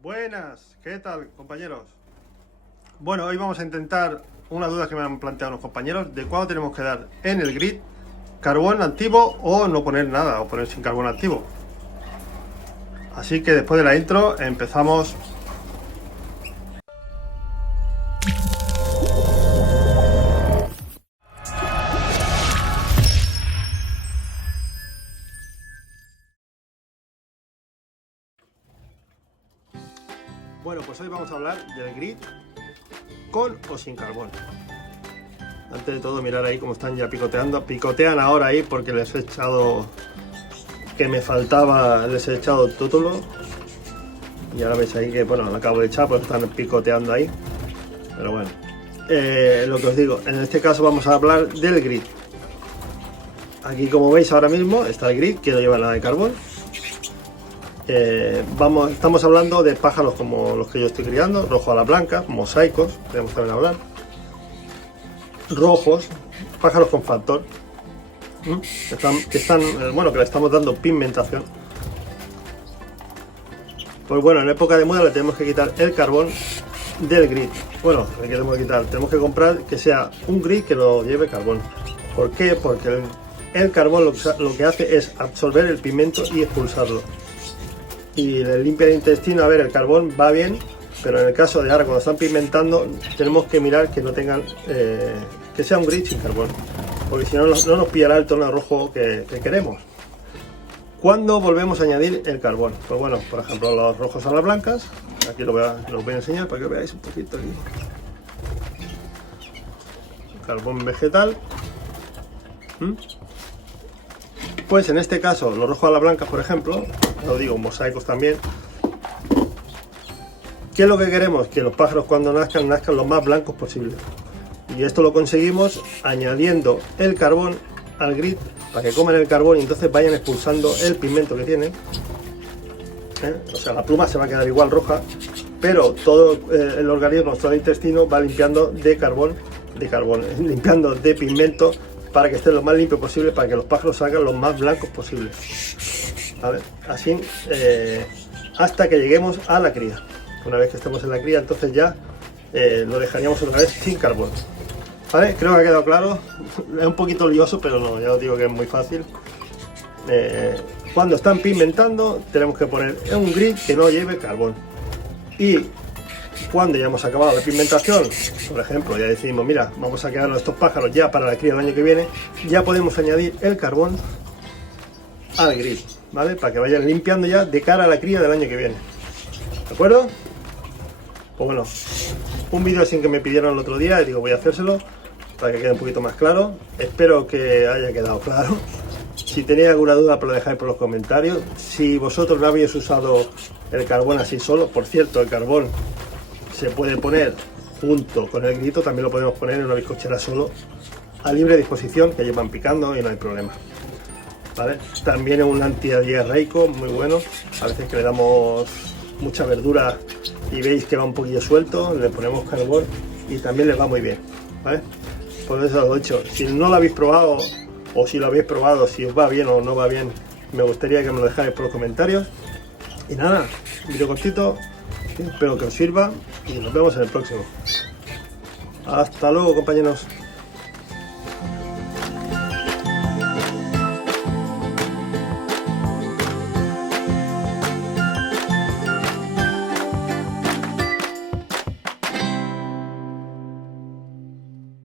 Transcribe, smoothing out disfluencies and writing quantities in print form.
Buenas, ¿qué tal, compañeros? Bueno, hoy vamos a intentar una duda que me han planteado los compañeros de cuándo tenemos que dar en el grid carbón activo o no poner nada, o poner sin carbón activo. Así que después de la intro empezamos. Bueno, pues hoy vamos a hablar del grid con o sin carbón. Antes de todo, mirar ahí cómo están ya picoteando. Picotean ahora ahí porque les he echado, que me faltaba, les he echado tútulo. Y ahora veis ahí que, bueno, lo acabo de echar, pues están picoteando ahí. Pero bueno, lo que os digo, en este caso vamos a hablar del grid. Aquí, como veis ahora mismo, está el grid, que no lleva nada de carbón. Estamos hablando de pájaros como los que yo estoy criando, rojo a la blanca, mosaicos, podemos también hablar. Rojos, pájaros con factor, bueno, que le estamos dando pigmentación. Pues bueno, en época de muda le tenemos que quitar el carbón del grid. Bueno, le queremos quitar, tenemos que comprar que sea un grid que no lleve carbón. ¿Por qué? Porque el carbón lo que hace es absorber el pigmento y expulsarlo. Y le limpia el intestino. A ver, el carbón va bien, pero en el caso de ahora cuando están pigmentando tenemos que mirar que no tengan, que sea un grid sin carbón, porque si no, no nos pillará el tono rojo que queremos. ¿Cuándo volvemos a añadir el carbón? Pues bueno, por ejemplo, los rojos a las blancas. Aquí los voy a enseñar para que veáis un poquito aquí. Carbón vegetal. Pues en este caso, los rojos a las blancas, por ejemplo, lo digo, mosaicos también. ¿Qué es lo que queremos? Que los pájaros cuando nazcan lo más blancos posible. Y esto lo conseguimos añadiendo el carbón al grid para que coman el carbón y entonces vayan expulsando el pigmento que tienen. O sea, la pluma se va a quedar igual roja, pero todo el organismo, todo el intestino va limpiando de carbón, limpiando de pigmento para que esté lo más limpio posible, para que los pájaros salgan lo más blancos posible. ¿Vale? Así hasta que lleguemos a la cría. Una vez que estemos en la cría, entonces ya lo dejaríamos otra vez sin carbón. ¿Vale? Creo que ha quedado claro. Es un poquito lioso, pero no, ya os digo que es muy fácil. Cuando están pigmentando tenemos que poner un grid que no lleve carbón. Y cuando ya hemos acabado la pigmentación, por ejemplo, ya decidimos, mira, vamos a quedarnos estos pájaros ya para la cría del año que viene, ya podemos añadir el carbón al grid, ¿vale? Para que vayan limpiando ya de cara a la cría del año que viene. ¿De acuerdo? Pues bueno, un vídeo así que me pidieron el otro día y digo, voy a hacérselo para que quede un poquito más claro. Espero que haya quedado claro. Si tenéis alguna duda, pues lo dejáis por los comentarios. Si vosotros no habéis usado el carbón así solo, por cierto, el carbón se puede poner junto con el grito, también lo podemos poner en una bizcochera solo, a libre disposición, que llevan picando y no hay problema. ¿Vale? También es un antidiarreico muy bueno. A veces que le damos mucha verdura y veis que va un poquillo suelto, le ponemos carbón y también les va muy bien. ¿Vale? Por eso lo he dicho, si no lo habéis probado o si lo habéis probado, si os va bien o no va bien, me gustaría que me lo dejáis por los comentarios. Y nada, un vídeo cortito, espero que os sirva y nos vemos en el próximo. Hasta luego, compañeros.